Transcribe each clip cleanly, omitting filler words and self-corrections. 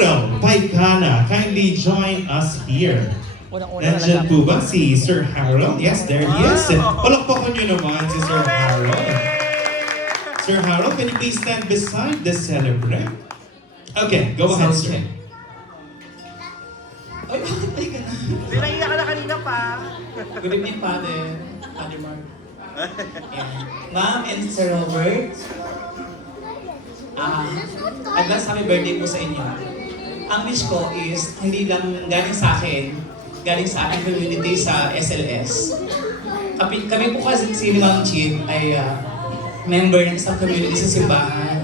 Harold Paikana, kindly join us here. Nandiyan po ba si Sir Harold? Yes, there he is. Palakpakan niyo naman si Sir Harold. Sir Harold, can you please stand beside the celebrant? Okay, go ahead, sir. Ay, bakit ay ganun? Pinaiyak ka na kanina pa. Good evening, Father. Father Mark. Ma'am and Sir Robert. Advance happy birthday po sa inyo. Ang wish ko is, hindi lang galing sa akin, galing sa aking community sa SLS. Kami po kasi si Ma'am Chin ay member ng isang community sa simbahan,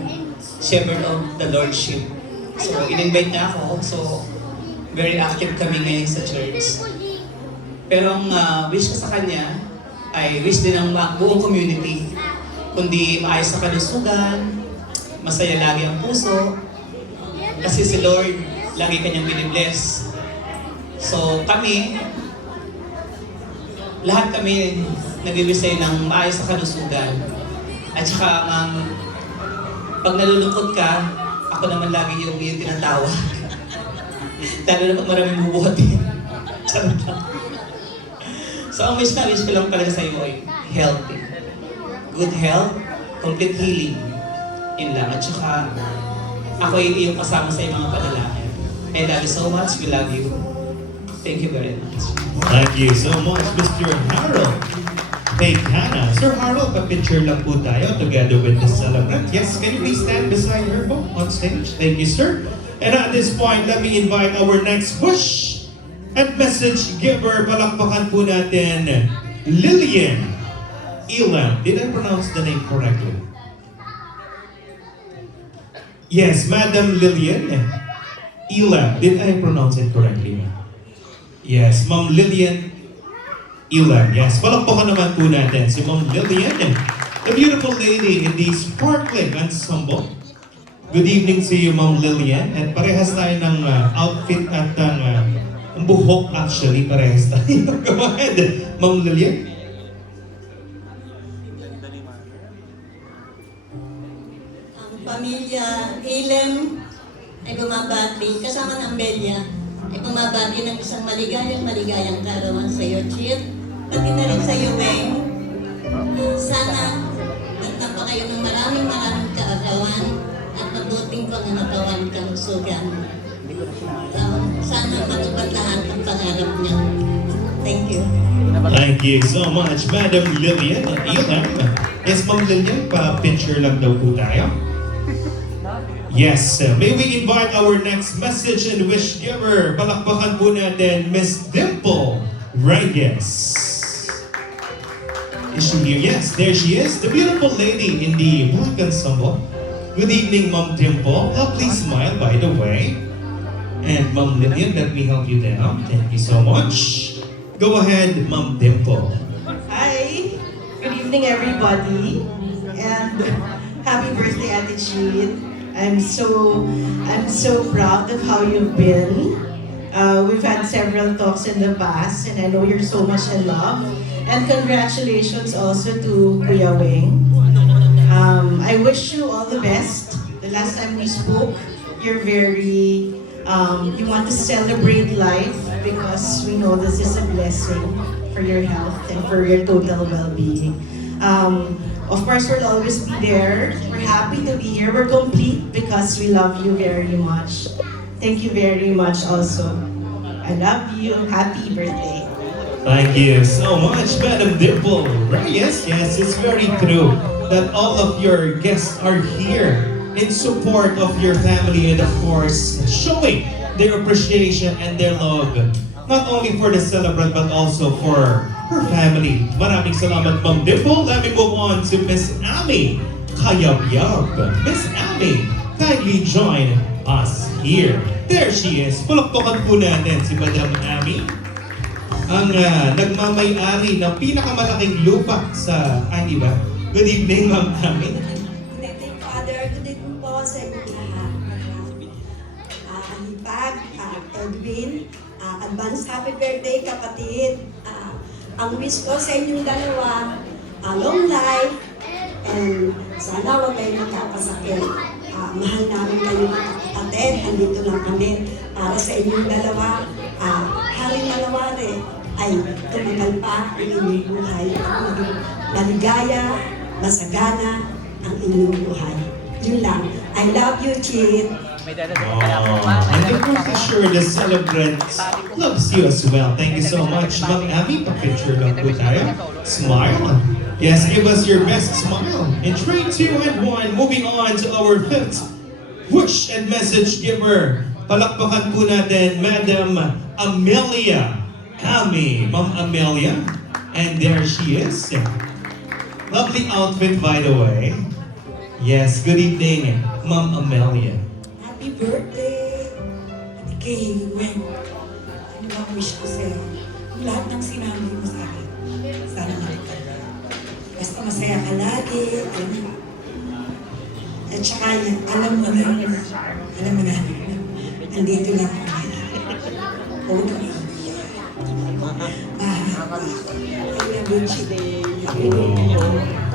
Shepherd of the Lordship. So, in-invite niya ako. So, very active kami ngayon sa church. Pero ang wish ko sa kanya ay wish din ng buong community. Kundi maayos na kalusugan, masaya lagi ang puso. Kasi si Lord, lagi kanyang binibless. So kami, lahat kami nag-wish sa'yo ng maayos na kalusugan. At saka, pag nalulungkot ka, ako naman lagi yung tinatawa. Lalo na pag maraming bubuhatin. Charot lang. So ang wish ko lang talaga sa iyo ay healthy. Good health, complete healing. Yun lang. At saka, ako ay iyong kasama sa iyong mga panalangin. I love you so much. We love you. Thank you very much. Thank you so much, Mr. Harold Paikana. Sir Harold, pa-picture lang po tayo together with the celebrant. Yes, can you please stand beside her po on stage? Thank you, sir. And at this point, let me invite our next wish and message giver. Palakpakan po natin, Lillian Ilan. Did I pronounce the name correctly? Yes, Madam Lillian Ilan. Did I pronounce it correctly, ma'am? Yes, Ma'am Lillian Ilan. Yes, palakpakan naman po natin si Ma'am Lillian, the beautiful lady in the sparkling ensemble. Good evening to you, Ma'am Lillian. At parehas tayo ng outfit at ang buhok actually, parehas tayo. Go ahead, Ma'am Lillian. Ang pamilya Ilem ay bumabati, kasama ng Belia, ay bumabati ng isang maligayang karawan sa iyo, Chit. Pati na rin sa iyo, Weng. Sana nagtang pa kayo ng maraming kaarawan at mabuting pangangatawan kalusugan. Sana matupad lahat ang pangarap niya. Thank you. Thank you so much, Madam Lillian Ilan. Yes, Ma'am Lillian, pa-picture lang daw po tayo. Yes, may we invite our next message and wish giver. Palakpakan po natin, Miss Dimple Reyes. Is she here? Yes, there she is, the beautiful lady in the black ensemble. Good evening, Ma'am Dimple. Please smile, by the way. And Ma'am Lillian, let me help you down. Thank you so much. Go ahead, Ma'am Dimple. Hi! Good evening, everybody. And happy birthday, Ate Chin. I'm so proud of how you've been. We've had several talks in the past, and I know you're so much in love. And congratulations also to Kuya Weng. I wish you all the best. The last time we spoke, you're very, you want to celebrate life because we know this is a blessing for your health and for your total well-being. Of course, we'll always be there. We're happy to be here. We're complete because we love you very much. Thank you very much also. I love you. Happy birthday. Thank you so much, Madam Dimple Reyes. Yes, it's very true that all of your guests are here in support of your family and of course, showing their appreciation and their love. Not only for the celebrant but also for her family. Maraming salamat, Ma'am Dimple. Let me move on to Miss Amy Kayabyab. Miss Amy, kindly join us here. There she is. Palakpakan po natin si Madam Amy, ang nagmamay-ari ng pinakamalaking lupa sa, di ba? Good evening, Ma'am Amy. Good evening, Father. Good evening po sa inyong lahat. Hipag, Edwin, advance happy birthday, kapatid. Ang wish ko sa inyong dalawa, long life, and sana huwag kayo magkakasakit. Mahal namin kayo mga kapatid. Andito lang kami para sa inyong dalawa. Hari Malaware ay tumagal pa ang inyong buhay at maging maligaya, masagana ang inyong buhay. Yun lang. I love you, Chit. And of course, I'm sure the celebrant loves you as well. Thank you so much, Ma'am Abby. Pa-picture lang po tayo. Smile. Yes, give us your best smile. In 3, 2, and 1, moving on to our fifth wish and message giver. Palakpakan po natin, Madam Amelia Ami. Ma'am Amelia. And there she is. Lovely outfit, by the way. Yes, good evening, Ma'am Amelia. Happy birthday! Ate Kay, Gwen. Ano ba ang wish ko sa'yo? Ang lahat ng sinabi mo sa akin, sana makita. Basta masaya ka lagi, alam mo. At saka, alam mo na, nandito lang ako ngayon. Huwag kang iiyak. Mahaba. I love you, Chide.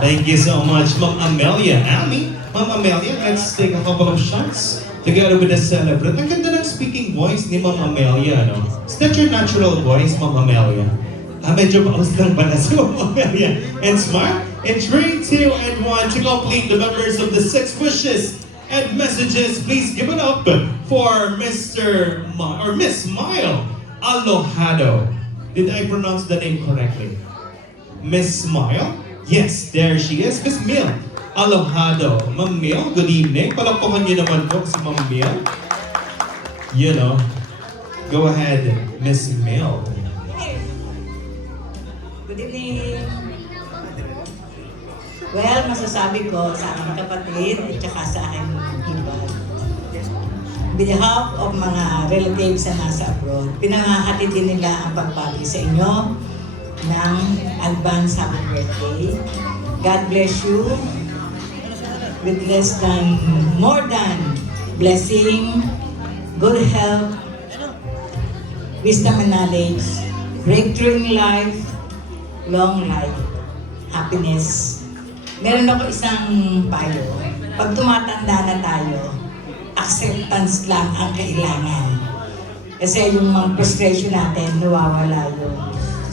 Thank you so much, Ma'am Amelia. Ami, Ma'am Amelia, let's take a couple of shots together with the celebrant. Ang ganda ng speaking voice ni Ma'am Amelia, no? Is that your natural voice, Ma'am Amelia? Medyo paus lang pala si Ma'am Amelia. And smart. In 3, 2, and 1, to complete the members of the 6 wishes and messages, please give it up for Mr. or Miss Smile Alojado. Did I pronounce the name correctly? Miss Smile? Yes, there she is. Miss Mil Alojado. Ma'am Mil, good evening. Palakpakan niyo naman po si Ma'am Mil. You know. Go ahead, Miss Mil. Good evening. Well, masasabi ko sa aking kapatid at saka sa aking iba. On behalf of mga relatives na nasa abroad, pinangahatid din nila ang pagbati sa inyo ng advance happy birthday. God bless you with more than blessing, good health, wisdom and knowledge, breakthrough in life, long life, happiness. Meron ako isang payo. Pag tumatanda na tayo, acceptance lang ang kailangan. Kasi yung mga frustration natin, nawawala yun.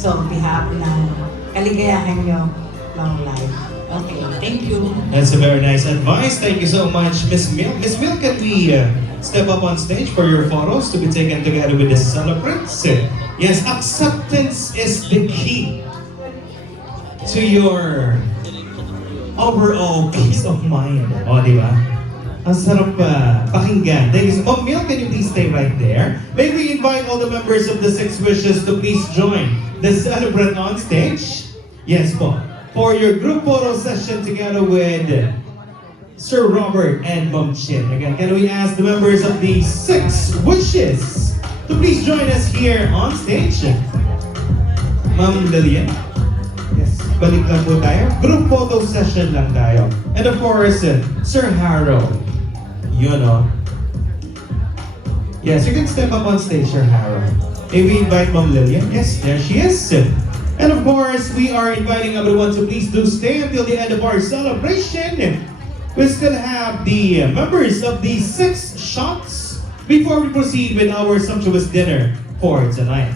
So, on behalf ng kaligayahan nyo, long life. Okay, thank you. That's a very nice advice. Thank you so much, Miss Mil. Miss Mil, can we step up on stage for your photos to be taken together with the celebrants? Yes, acceptance is the key to your overall peace of mind. O, di ba? Ang sarap pakinggan. Thank you so much. Ma'am Mil, can you please stay right there? May we invite all the members of the 6 wishes to please join the celebrant on stage? Yes po. For your group photo session together with Sir Robert and Ma'am Chin. Again, can we ask the members of the 6 wishes to please join us here on stage? Ma'am Lilian? Yes, balik lang po tayo. Group photo session lang tayo. And of course, Sir Harold. You know. Yes, you can step up on stage, Sir Harold. May we invite Ma'am Lilian? Yes, there she is. And of course, we are inviting everyone to please do stay until the end of our celebration. We still have the members of the 6 shots before we proceed with our sumptuous dinner for tonight.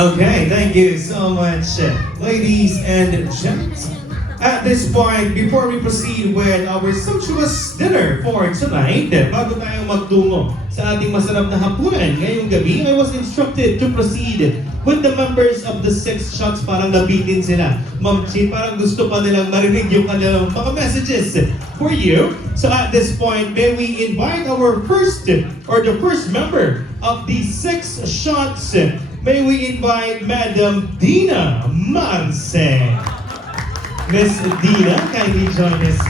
Okay, thank you so much, ladies and gents. At this point, before we proceed with our sumptuous dinner for tonight, bago tayo magtungo sa ating masarap na hapunan ngayong gabi, I was instructed to proceed with the members of the 6 shots. Parang nabitin sila. Ma'am Chi, parang gusto pa nilang marinig yung kanilang mga messages for you. So at this point, may we invite our first member of the 6 shots. May we invite Madam Dina Marce. Miss Dina, kindly join us here.